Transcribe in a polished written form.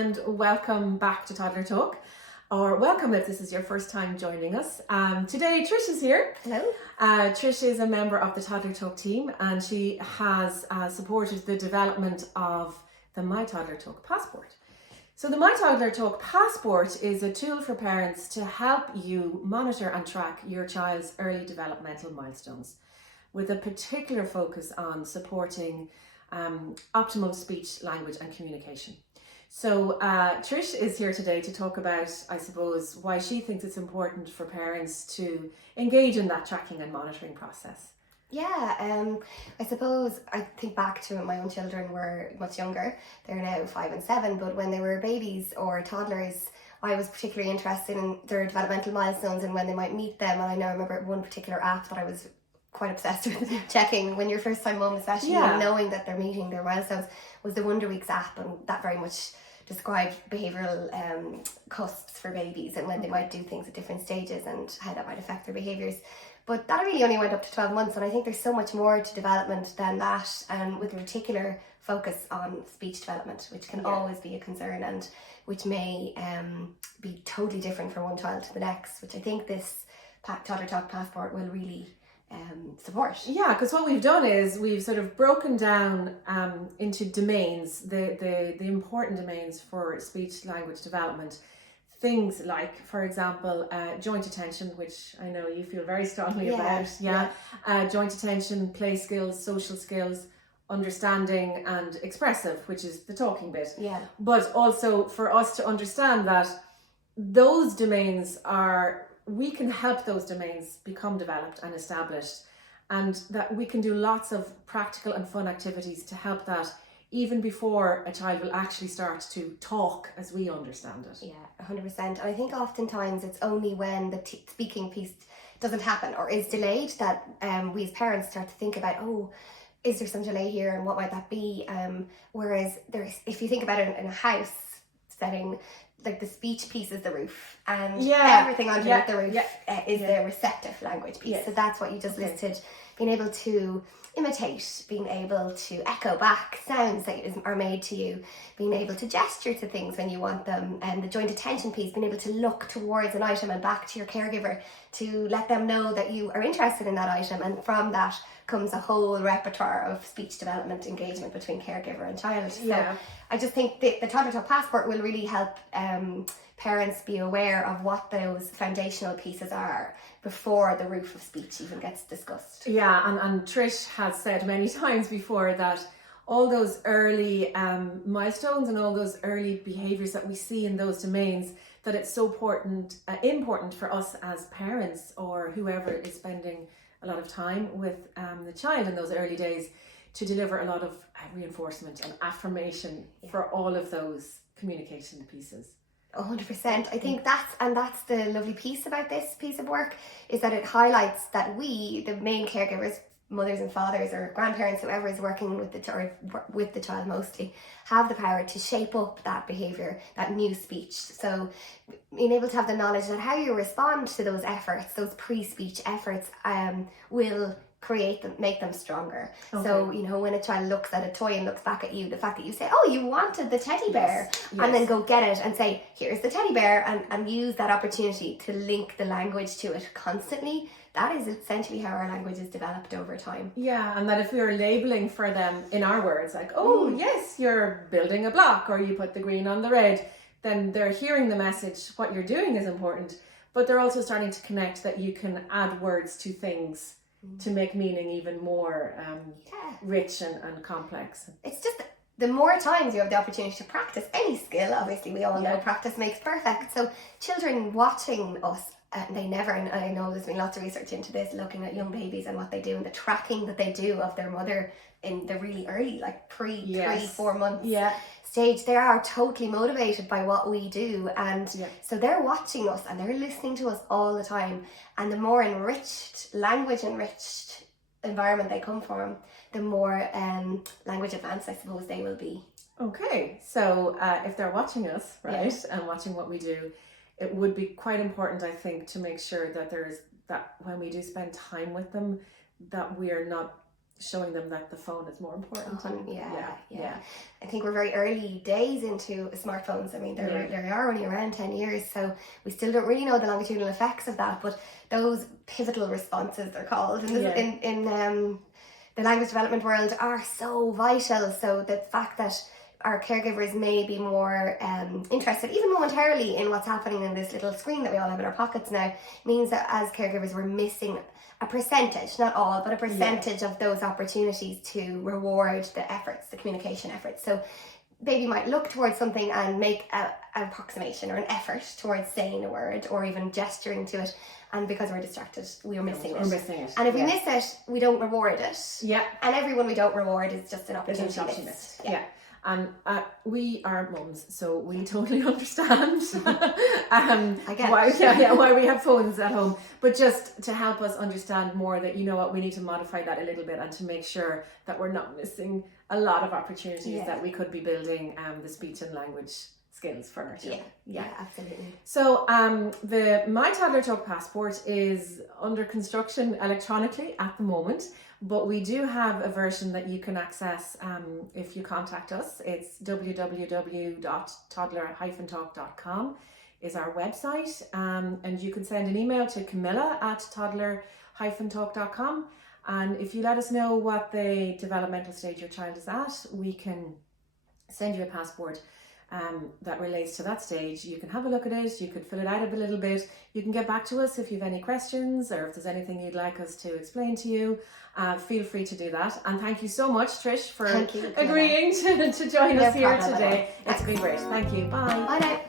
and welcome back to Toddler Talk, or welcome if this is your first time joining us. Today Trish is here. Hello. Trish is a member of the Toddler Talk team, and she has supported the development of the myToddler-Talk passport. So the myToddler-Talk passport is a tool for parents to help you monitor and track your child's early developmental milestones, with a particular focus on supporting optimal speech, language and communication. So Trish is here today to talk about, I suppose, why she thinks it's important for parents to engage in that tracking and monitoring process. Yeah, I suppose I think back to when my own children were much younger. They're now 5 and 7, but when they were babies or toddlers, I was particularly interested in their developmental milestones and when they might meet them. And I know I remember one particular app that I was quite obsessed with checking when you're first time mum, especially, and knowing that they're meeting their milestones, was the Wonder Weeks app, and that very much described behavioural cusps for babies and when they might do things at different stages and how that might affect their behaviours. But that really only went up to 12 months, and I think there's so much more to development than that, and with a particular focus on speech development, which can always be a concern and which may be totally different from one child to the next, which I think this Toddler Talk passport will really support. Yeah, because what we've done is we've sort of broken down into domains, the important domains for speech language development. Things like, for example, joint attention, which I know you feel very strongly about. Joint attention, play skills, social skills, understanding and expressive, which is the talking bit. But also for us to understand that those domains we can help those domains become developed and established, and that we can do lots of practical and fun activities to help that even before a child will actually start to talk as we understand it. Yeah, 100%. I think oftentimes it's only when the speaking piece doesn't happen or is delayed that we as parents start to think about, is there some delay here and what might that be? Whereas if you think about it in a house setting, like the speech piece is the roof, and everything underneath the roof is the receptive language piece. So that's what you just listed, being able to imitate, being able to echo back sounds that are made to you, being able to gesture to things when you want them, and the joint attention piece, being able to look towards an item and back to your caregiver to let them know that you are interested in that item, and from that comes a whole repertoire of speech development engagement between caregiver and child. So I just think the Toddler Talk passport will really help parents be aware of what those foundational pieces are before the roof of speech even gets discussed. Yeah, and Trish has said many times before that all those early milestones and all those early behaviours that we see in those domains, that it's so important for us as parents or whoever is spending a lot of time with the child in those early days to deliver a lot of reinforcement and affirmation for all of those communication pieces. 100%. I think that's the lovely piece about this piece of work, is that it highlights that we, the main caregivers, mothers and fathers or grandparents, whoever is working with the child mostly, have the power to shape up that behaviour, that new speech. So being able to have the knowledge that how you respond to those efforts, those pre-speech efforts, will make them stronger. So when a child looks at a toy and looks back at you, the fact that you say, you wanted the teddy bear, and then go get it and say, here's the teddy bear, and use that opportunity to link the language to it constantly. That is essentially how our language is developed over time. Yeah, and that if we are labelling for them in our words, like, yes, you're building a block, or you put the green on the red, then they're hearing the message, what you're doing is important, but they're also starting to connect that you can add words to things to make meaning even more rich and complex. It's just the more times you have the opportunity to practice any skill, obviously we all know practice makes perfect. So children watching us, they never, and I know there's been lots of research into this, looking at young babies and what they do and the tracking that they do of their mother in the really early, like 3-4 months stage. They are totally motivated by what we do, and so they're watching us and they're listening to us all the time, and the more language enriched environment they come from, the more language advanced, I suppose, they will be. Okay, so if they're watching us, and watching what we do, it would be quite important, I think, to make sure that that when we do spend time with them, that we are not showing them that the phone is more important. Yeah. I think we're very early days into smartphones. I mean, they are only around 10 years, so we still don't really know the longitudinal effects of that, but those pivotal responses, they're called, in the language development world, are so vital. So the fact that our caregivers may be more interested, even momentarily, in what's happening in this little screen that we all have in our pockets now, means that as caregivers we're missing a percentage, not all, but a percentage of those opportunities to reward the efforts, the communication efforts. So baby might look towards something and make an approximation or an effort towards saying a word or even gesturing to it, and because we're distracted, we're missing it. And if we miss it, we don't reward it. Yeah. And everyone we don't reward is just an opportunity missed. Yeah. And we are mums, so we totally understand why we have phones at home. But just to help us understand more that, you know what, we need to modify that a little bit, and to make sure that we're not missing a lot of opportunities that we could be building the speech and language skills for our children. Yeah, absolutely. So the My Toddler Talk passport is under construction electronically at the moment, but we do have a version that you can access if you contact us. It's www.toddler-talk.com is our website, and you can send an email to Camilla at toddler-talk.com, and if you let us know what the developmental stage your child is at, we can send you a passport that relates to that stage. You can have a look at it, you could fill it out a little bit, you can get back to us if you have any questions, or if there's anything you'd like us to explain to you. Feel free to do that. And thank you so much, Trish, for agreeing to join us here today. It's been great. Thank you. Bye. Bye now.